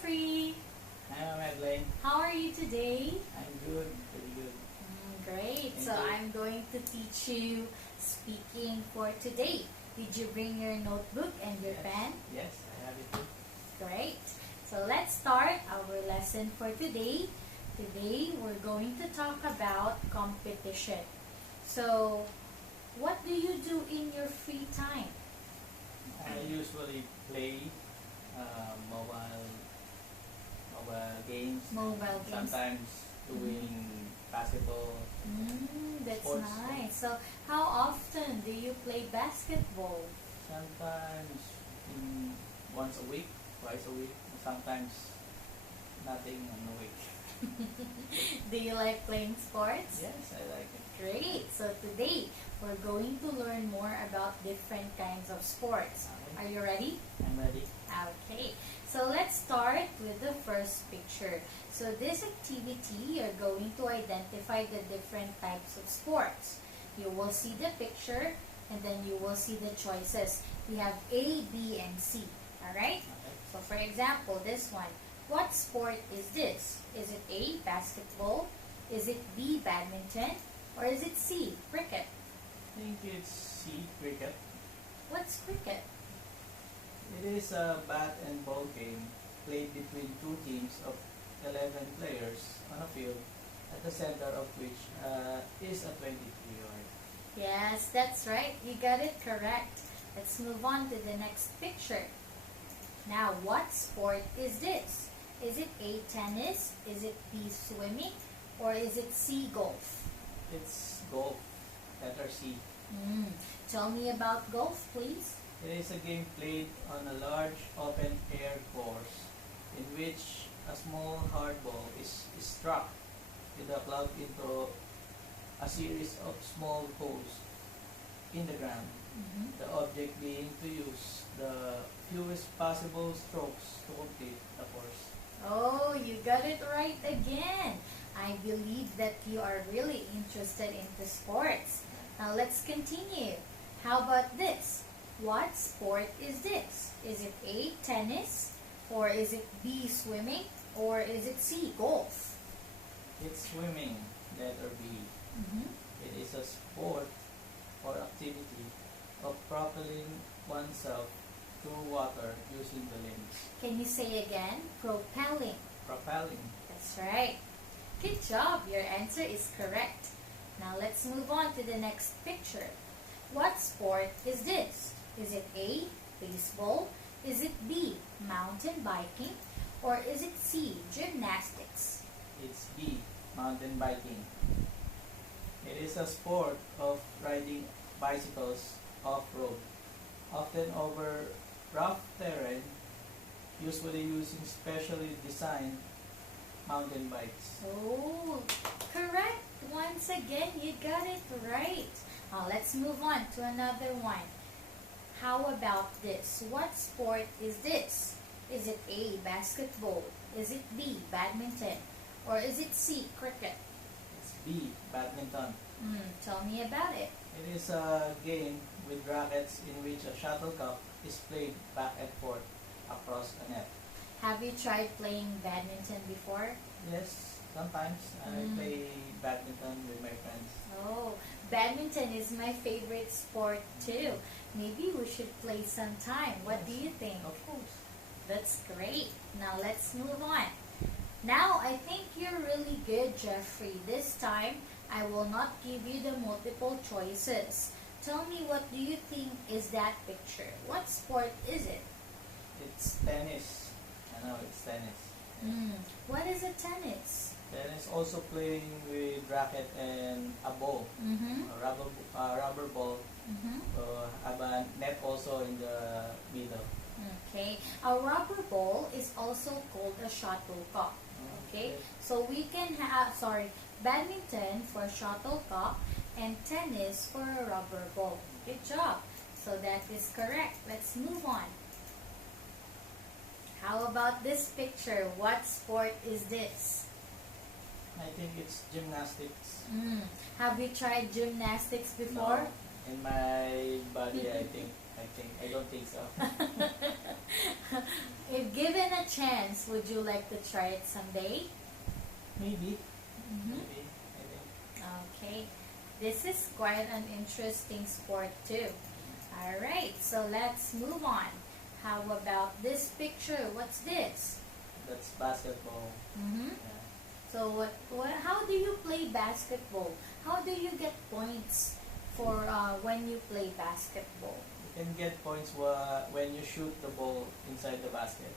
Jeffrey. Hi, I'm Edlaine. How are you today? I'm good, pretty good. Great. Thank So you. I'm going to teach you speaking for today. Did you bring your notebook and your Yes. pen? Yes, I have it too. Great. So let's start our lesson for today. Today we're going to talk about competition. So what do you do in your free time? I usually play mobile games. Mobile games. Sometimes doing basketball. That's Sports. nice. So how often do you play basketball? Sometimes once a week, twice a week. Sometimes nothing on the week. Do you like playing sports? Yes, I like it. Great. So today we're going to learn more about different kinds of sports. Are you ready? I'm ready. Okay. So let's start with the first picture. So this activity, you're going to identify the different types of sports. You will see the picture and then you will see the choices. We have A, B, and C. Alright? Okay. So for example, this one. What sport is this? Is it A, basketball? Is it B, badminton? Or is it C, cricket? I think it's C, cricket. What's cricket? It is a bat and ball game played between two teams of 11 players on a field at the center of which is a 23-yard. Yes, that's right. You got it correct. Let's move on to the next picture. Now, what sport is this? Is it A, tennis? Is it B, swimming? Or is it C, golf? It's golf, letter C. Tell me about golf, please. It is a game played on a large open-air course in which a small hard ball is struck with a club into a series of small holes in the ground. The object being to use the fewest possible strokes to complete the course. Oh, you got it right again. I believe that you are really interested into sports. Now let's continue. How about this? What sport is this? Is it A, tennis? Or is it B, swimming? Or is it C, golf? It's swimming, letter B. It is a sport or activity of propelling oneself through water using the limbs. Can you say again? Propelling. Propelling. That's right. Good job. Your answer is correct. Now let's move on to the next picture. What sport is this? Is it A, baseball? Is it B, mountain biking? Or is it C, gymnastics? It's B, mountain biking. It is a sport of riding bicycles off-road, often over rough terrain, usually using specially designed mountain bikes. Oh, correct. Once again, you got it right. Now let's move on to another one. How about this? What sport is this? Is it A, basketball? Is it B, badminton? Or is it C, cricket? It's B, badminton. Tell me about it. It is a game with rackets in which a shuttlecock is played back and forth across a net. Have you tried playing badminton before? Yes, sometimes I play badminton with my friends. Oh, badminton is my favorite sport too. Maybe we should play sometime. What do you think? Of course. That's great. Now let's move on. Now I think you're really good, Jeffrey. This time I will not give you the multiple choices. Tell me, what do you think is that picture? What sport is it? It's tennis. I know it's tennis. What is a tennis? Tennis also playing with racket and a ball, a rubber ball. Have a net also in the middle. Okay, a rubber ball is also called a shuttlecock. Okay, so we can have, badminton for shuttlecock and tennis for a rubber ball. Good job. So that is correct. Let's move on. How about this picture? What sport is this? I think it's gymnastics. Have you tried gymnastics before? No, in my body, I don't think so. If given a chance, would you like to try it someday? Maybe. Mm-hmm. Maybe. I think. Okay. This is quite an interesting sport too. Alright, so let's move on. How about this picture? What's this? That's basketball. Mm-hmm. Yeah. So how do you play basketball? How do you get points for when you play basketball? You can get points when you shoot the ball inside the basket.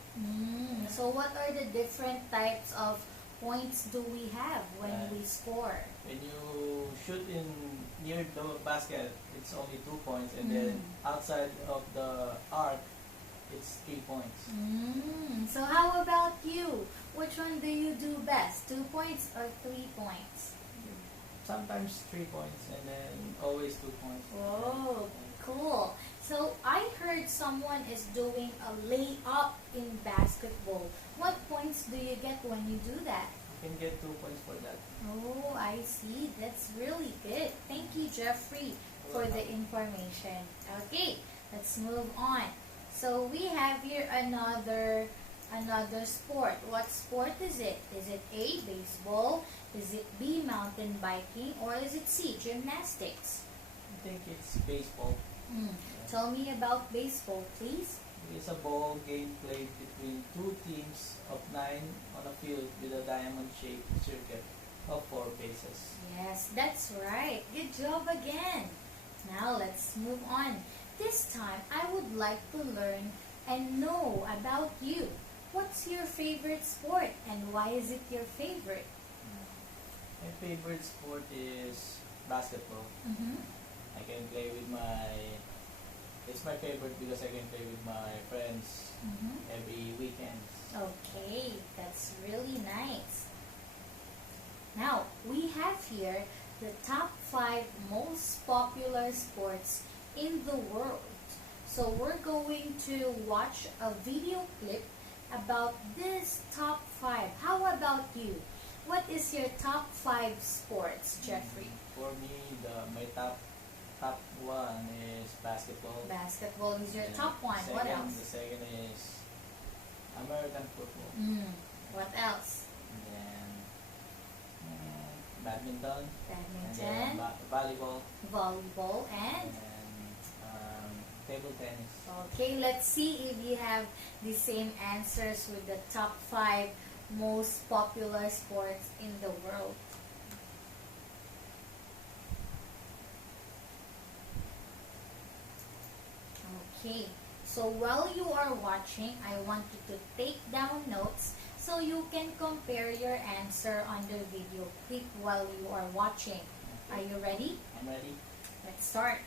So what are the different types of points do we have when we score? When you shoot in near the basket, it's only 2 points, and then outside of the arc, it's 3 points. So how about you? Which one do you do best? 2 points or 3 points? Sometimes 3 points, and then always 2 points. Oh, cool. So I heard someone is doing a layup in basketball. What points do you get when you do that? You can get 2 points for that. Oh, I see. That's really good. Thank you, Jeffrey, for the information. Okay, let's move on. So we have here another sport. What sport is it? Is it A, baseball? Is it B, mountain biking? Or is it C, gymnastics? I think it's baseball. Tell me about baseball, please. It's a ball game played between 2 teams of 9 on a field with a diamond-shaped circuit of 4 bases. Yes, that's right. Good job again. Now let's move on. This time, I would like to learn and know about you. What's your favorite sport and why is it your favorite? My favorite sport is basketball. I can play with it's my favorite because I can play with my friends every weekend. Okay, that's really nice. Now, we have here the top 5 most popular sports in the world. So we're going to watch a video clip about this top 5. How about you? What is your top 5 sports, Jeffrey? For me, my top one is basketball. Basketball is your top one. Second, What else? The second is American football. What else? And then badminton. Badminton, And then volleyball. volleyball, and Table tennis. okay, let's see if you have the same answers with the top 5 most popular sports in the world. Okay, so while you are watching, I want you to take down notes so you can compare your answer on the video clip while you are watching. Are you ready? I'm ready. Let's start.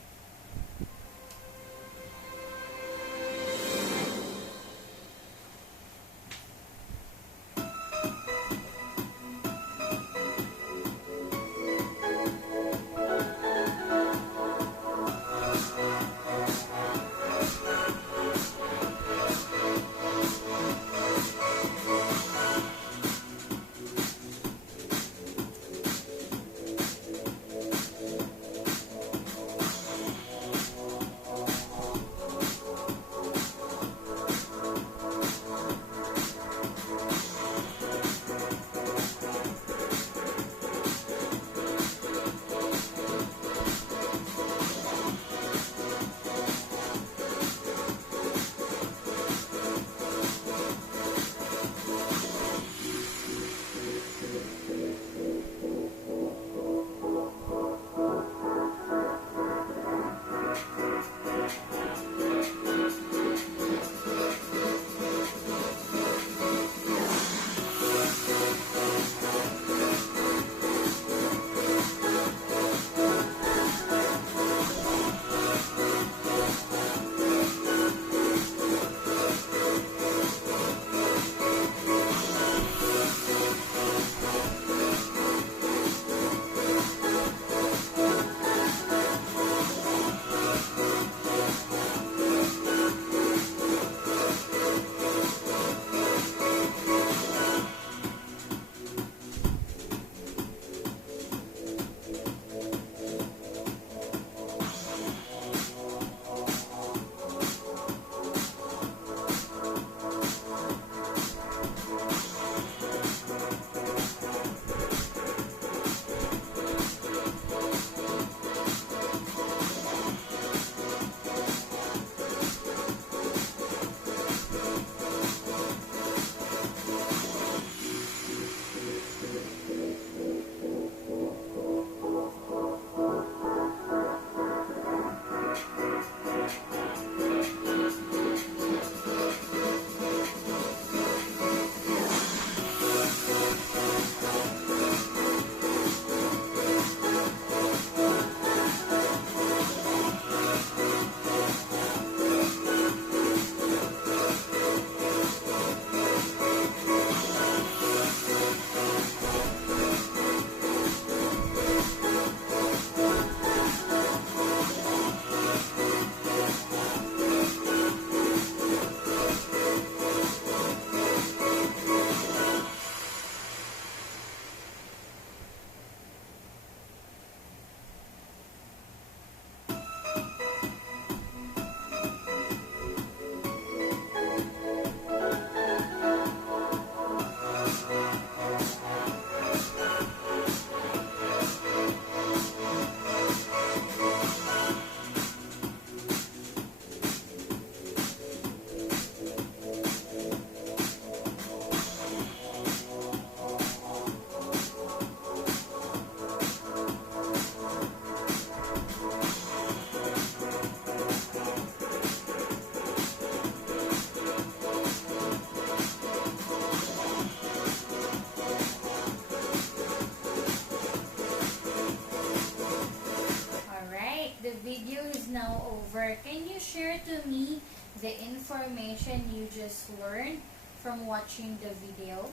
can you share to me the information you just learned from watching the video?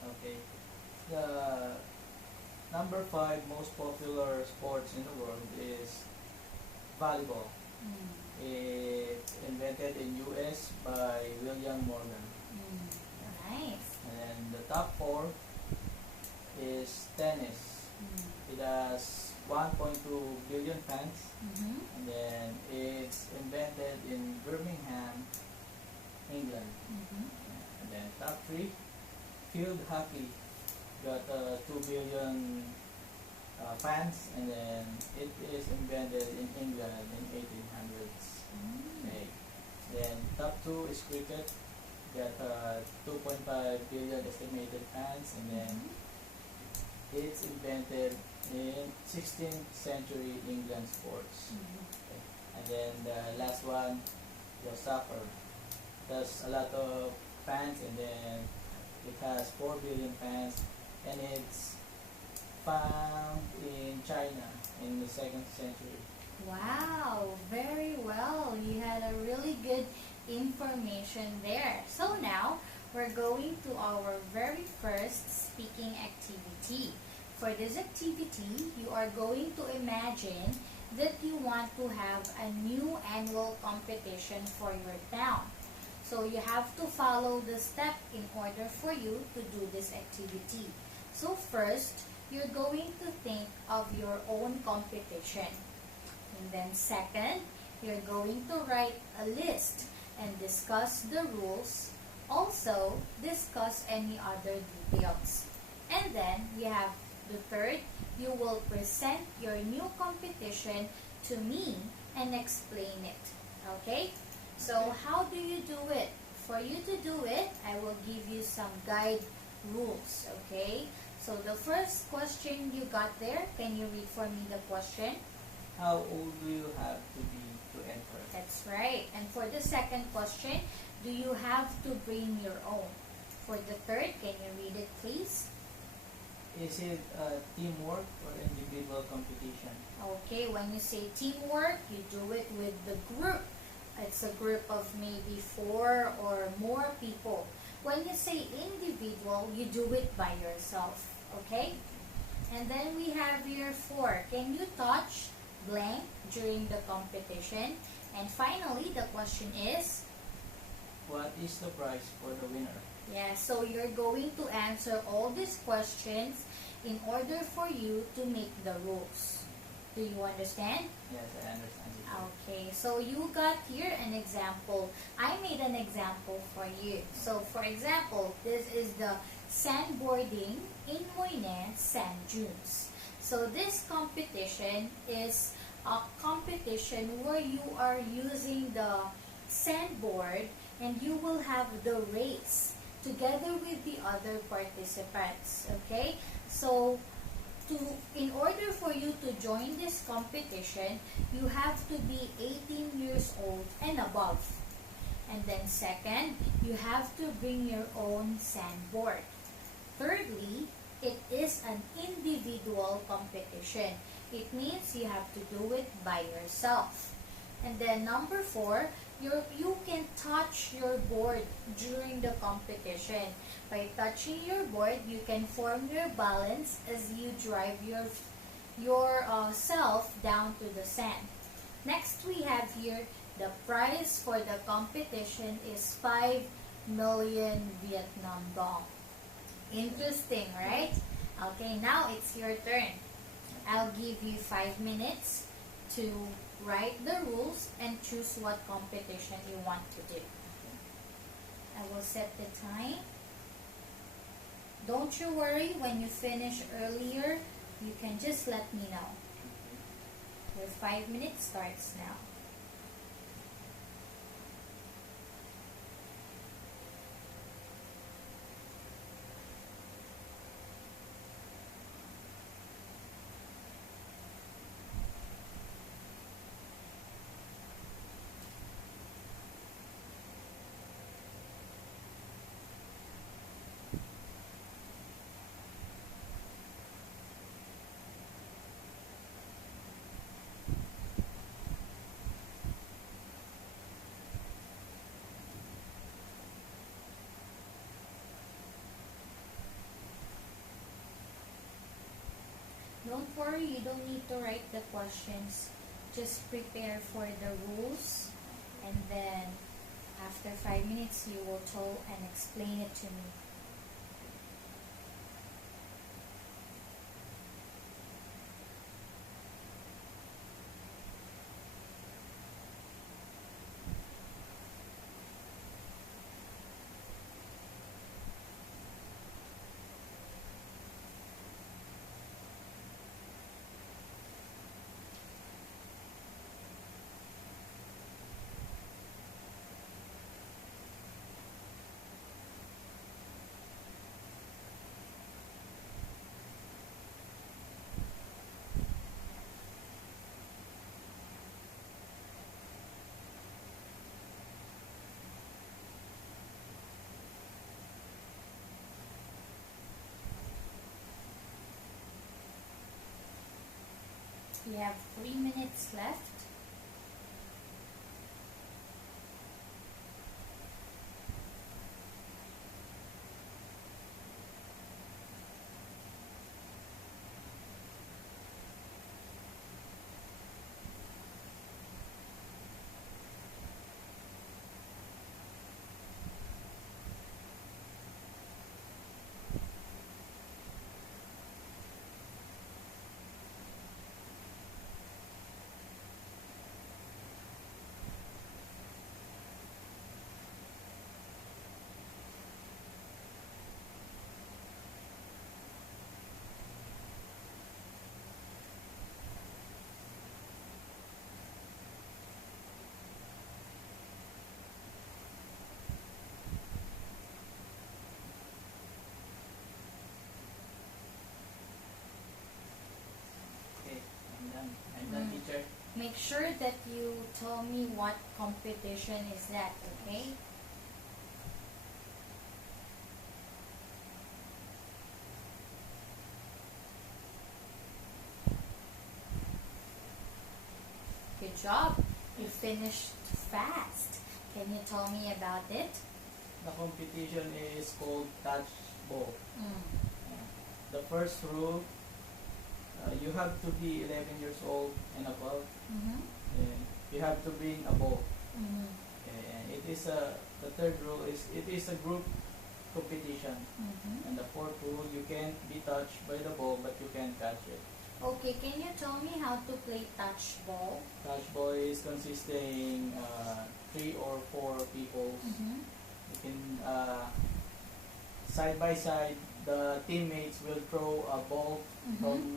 Okay. The number 5 most popular sports in the world is volleyball. Mm. It's invented in US by William Morgan. Mm. Nice. And the top 4 is tennis. Mm. It has 1.2 billion fans. Mm-hmm. And then it's invented in Birmingham, England. Mm-hmm. And then top 3, field hockey. Got 2 billion fans, and then it is invented in England in 1800s. Mm. Okay. Then top 2 is cricket. Got 2.5 billion estimated fans, and then it's invented in 16th century England sports. Mm-hmm. Okay. And then the last one, the soccer. There's a lot of fans, and then it has 4 billion fans, and it's found in China in the 2nd century. Wow, very well. You had a really good information there. So now we're going to our very first speaking activity. For this activity, you are going to imagine that you want to have a new annual competition for your town. So you have to follow the step in order for you to do this activity. So first, you're going to think of your own competition. And then second, you're going to write a list and discuss the rules. Also, discuss any other details. And then you have the third, you will present your new competition to me and explain it. Okay? So how do you do it? For you to do it, I will give you some guide rules. Okay? So the first question you got there, can you read for me the question? How old do you have to be to enter? That's right. And for the second question, do you have to bring your own? For the third, can you read it please? Is it teamwork or individual competition? Okay, when you say teamwork, you do it with the group. It's a group of maybe 4 or more people. When you say individual, you do it by yourself. Okay? And then we have here 4. Can you touch blank during the competition? And finally, the question is, What is the prize for the winner? yeah, so you're going to answer all these questions in order for you to make the rules. Do you understand? Yes, I understand it. Okay, so you got here an example. I made an example for you. So for example, this is the sandboarding in Moines Sand Dunes. So this competition is a competition where you are using the sandboard and you will have the race together with the other participants. Okay, so in order for you to join this competition, you have to be 18 years old and above. And then second, you have to bring your own sandboard. Thirdly, it is an individual competition. It means you have to do it by yourself. And then number 4, you can touch your board during the competition. By touching your board, you can form your balance as you drive yourself down to the sand. Next, we have here the prize for the competition is 5 million Vietnam dong. Interesting, right? Okay, now it's your turn. I'll give you 5 minutes to write the rules and choose what competition you want to do. I will set the time. Don't you worry, when you finish earlier, you can just let me know. Your 5 minutes starts now. Don't worry, you don't need to write the questions. Just prepare for the rules, and then after 5 minutes you will tell and explain it to me. We have 3 minutes left. Okay, I'm done. I'm done, teacher. Make sure that you tell me what competition is that, okay? Good job. You finished fast. Can you tell me about it? The competition is called touch ball. Mm. The first rule, you have to be 11 years old and above. Mm-hmm. And you have to bring a ball. Mm-hmm. And it is the third rule is it is a group competition. Mm-hmm. And the fourth rule, you can't be touched by the ball, but you can catch it. Okay, can you tell me how to play touch ball? Touch ball is consisting 3 or 4 people. Mm-hmm. You can side by side, the teammates will throw a ball Mm-hmm. from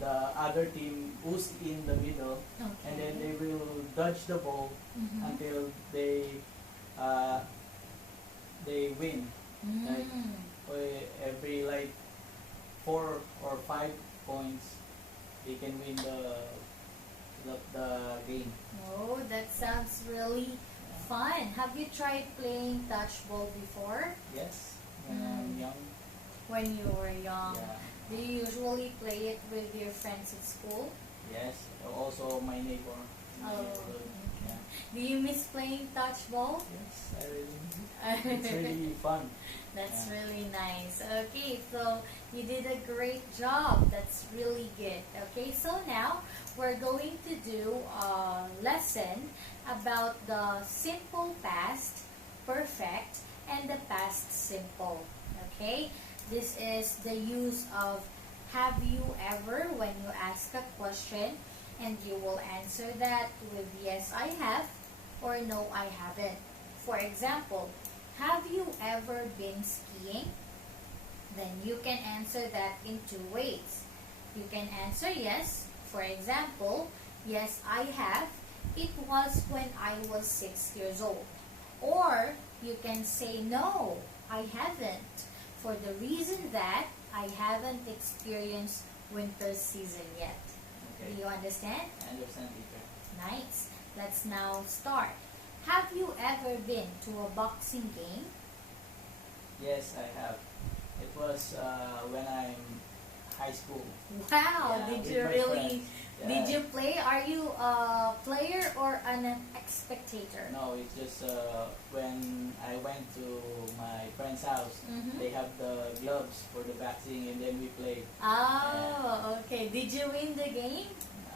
the other team who's in the middle, Okay. and then they will dodge the ball Mm-hmm. until they win. Like every 4 or 5 points, they can win the game. Oh, that sounds really fun. Have you tried playing touch ball before? Yes, when I'm young. When you were young? Yeah. Do you usually play it with your friends at school? Yes, also my neighbor. Oh, neighborhood. okay. Yeah. Do you miss playing touch ball? Yes, I really. It's really fun. That's Yeah. really nice. Okay, so you did a great job. That's really good. Okay, so now we're going to do a lesson about the simple past, perfect, and the past simple. Okay, this is the use of have you ever when you ask a question and you will answer that with yes, I have, or no, I haven't. For example, have you ever been skiing? Then you can answer that in 2 ways. You can answer yes. For example, yes, I have. It was when I was 6 years old. Or you can say no, I haven't. For the reason that I haven't experienced winter season yet. Okay. Do you understand? I understand, teacher. Nice. Let's now start. Have you ever been to a boxing game? Yes, I have. It was when I'm high school. Wow, Yeah, did with you my really, friends. did Yeah. you play? Are you a player or an spectator? No, it's just when I went to my friend's house, Mm-hmm. they have the gloves for the boxing, and then we played. Oh, okay. Did you win the game?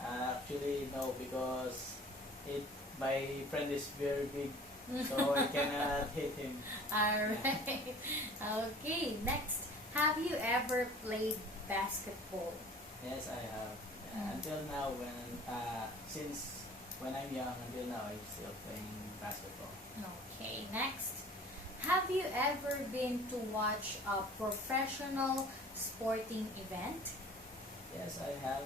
Actually, no, because it my friend is very big, so I cannot hit him. Alright. Okay, next. Have you ever played basketball? Yes, I have. Mm. Until now, since when I'm young, until now, I'm still playing basketball. Okay, next. Have you ever been to watch a professional sporting event? Yes, I have.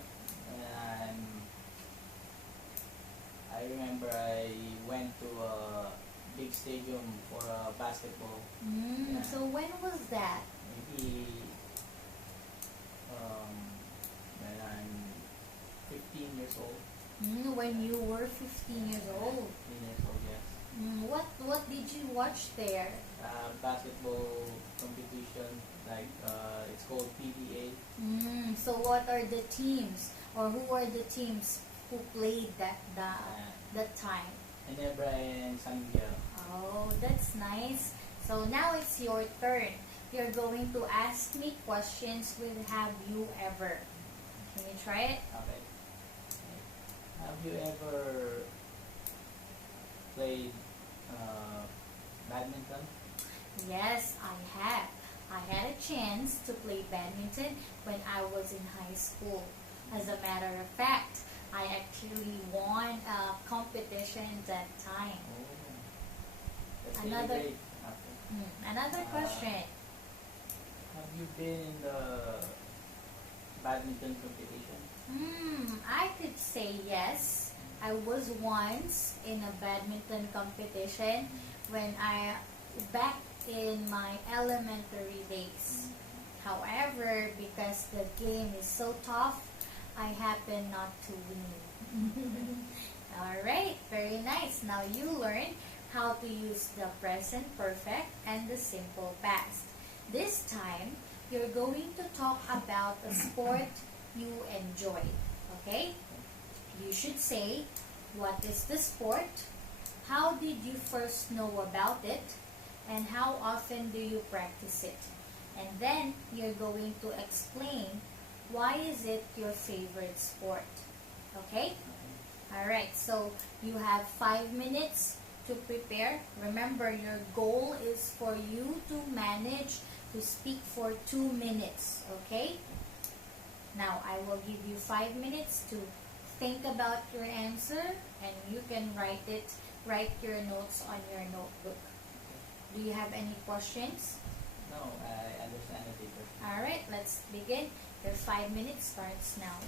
I remember I went to a big stadium for a basketball. Yeah. So when was that? Maybe um, when I'm 15 years old. When you were 15 years old. 15 years old, yes. What did you watch there? Basketball competition, like it's called PBA. So what are the teams, or who are the teams who played that time? Ginebra and San Miguel. Oh, that's nice. So now it's your turn. You're going to ask me questions with have you ever. Can you try it? Okay. Have you ever played badminton? Yes, I have. I had a chance to play badminton when I was in high school. As a matter of fact, I actually won a competition that time. Oh, that's Another- really great. Okay. Another question. Have you been in the badminton competition? I could say yes. I was once in a badminton competition when back in my elementary days. However, because the game is so tough, I happen not to win. Alright, very nice. Now you learn how to use the present perfect and the simple past. This time, you're going to talk about a sport you enjoy. Okay? You should say, what is the sport? How did you first know about it? And how often do you practice it? And then you're going to explain why is it your favorite sport. Okay? Alright, so you have 5 minutes to prepare. Remember, your goal is for you to manage to speak for 2 minutes. Okay? Now, I will give you 5 minutes to think about your answer, and you can write your notes on your notebook. Do you have any questions? No, I understand the teacher. Alright, let's begin. Your 5 minutes starts now.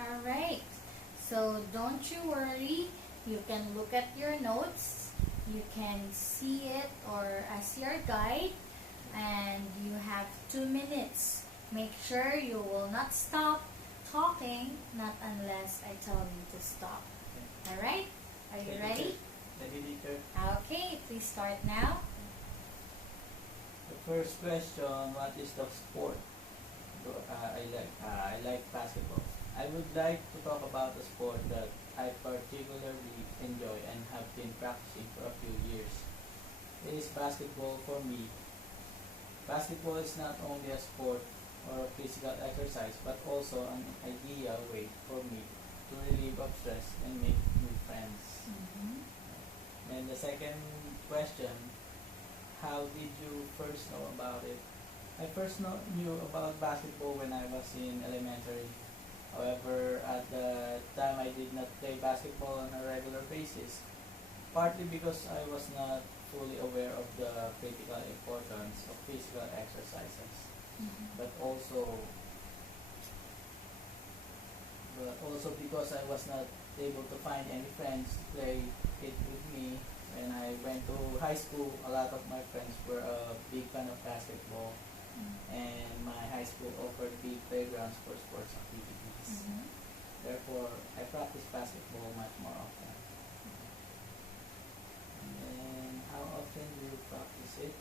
Alright, so don't you worry. You can look at your notes. You can see it or as your guide. And you have 2 minutes. Make sure you will not stop talking, not unless I tell you to stop. Alright? Are you ready? Ready, teacher? Okay, please start now. The first question, what is the sport? I like basketball. I would like to talk about a sport that I particularly enjoy and have been practicing for a few years. It is basketball for me. Basketball is not only a sport or a physical exercise, but also an ideal way for me to relieve of stress and make new friends. And the second question, how did you first know about it? I first knew about basketball when I was in elementary. However, at the time I did not play basketball on a regular basis, partly because I was not fully aware of the critical importance of physical exercises, but also because I was not able to find any friends to play it with me. When I went to high school, a lot of my friends were a big fan of basketball, and my high school offered big playgrounds for sports activities. Therefore, I practice basketball much more often. And then, how often do you practice it?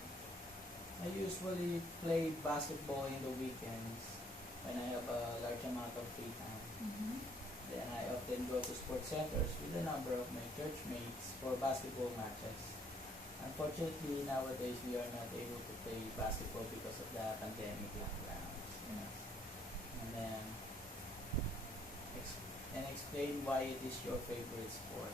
I usually play basketball in the weekends when I have a large amount of free time. Then I often go to sports centers with a number of my church mates for basketball matches. Unfortunately, nowadays we are not able to play basketball because of the pandemic lockdowns. And then, explain why it is your favorite sport.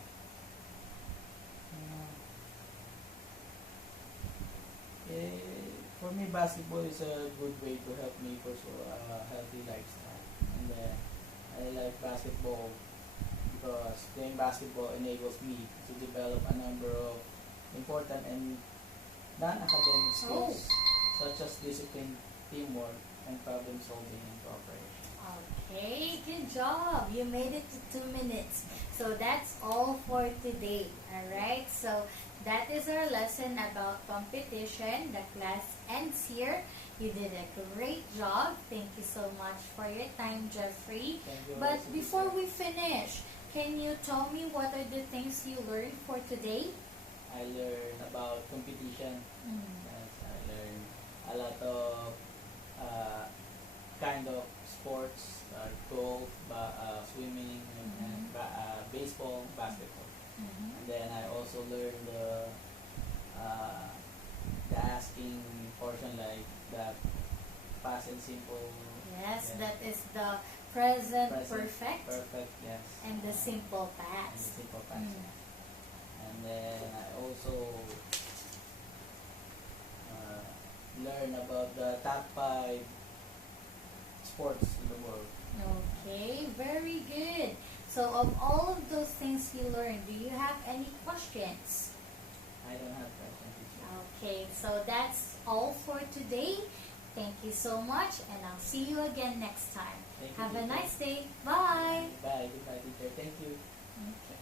For me, basketball is a good way to help me pursue a healthy lifestyle. And I like basketball because playing basketball enables me to develop a number of important and non-academic skills such as discipline, teamwork, and problem solving and cooperation. Okay, good job. You made it to 2 minutes. So that's all for today. Alright, so that is our lesson about competition. The class ends here. You did a great job. Thank you so much for your time, Jeffrey. Thank you. But before we finish, can you tell me what are the things you learned for today? I learned about competition. Yes, I learned a lot of kind of sports, golf, swimming, and baseball, basketball. And then I also learned the asking portion, like the past and simple. Yes, Yeah. that is the present perfect Perfect, yes. and the simple And the past. simple past. And then I also learn about the top 5 sports in the world. Okay, very good. So of all of those things you learned, do you have any questions? I don't have questions. Okay, so that's all for today. Thank you so much, and I'll see you again next time. Thank you, Have a teacher. nice day. Bye. Bye. Goodbye, teacher. Thank you. Okay.